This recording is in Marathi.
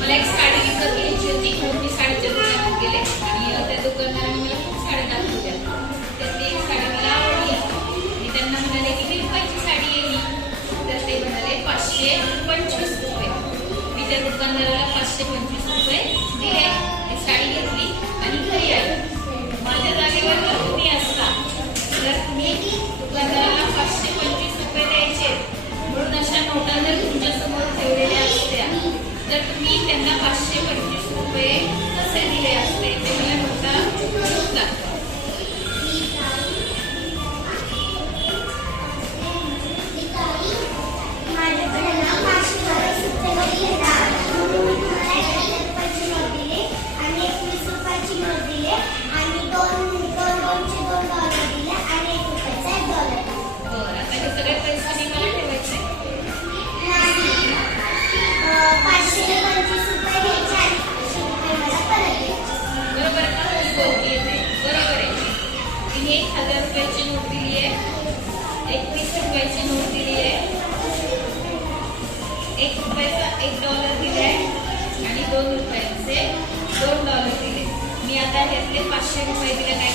मला एक साडी विकत घ्यायची होती. म्हणून मी साडीच्या दुकानात गेले. आणि त्या दुकानदाराने मला खूप साड्या दाखवल्या. त्यातली एक साडी मला आवडली. मी त्यांना म्हणाले किती रुपयाची साडी आहे तर ते म्हणाले पाचशे पंचवीस रुपये. मी त्या दुकानदाराला पाचशे पंचवीस तर तुम्ही त्यांना पाचशे पंचवीस रुपये कसे दिले तिने एक हजार रुपयाची नोट दिली आहे. एकवीस रुपयाची नोट दिली आहे. एक रुपयाचा एक डॉलर दिला आहे. आणि दोन रुपयांचे दोन डॉलर दिले. मी आता घेतले पाचशे रुपये दिले काय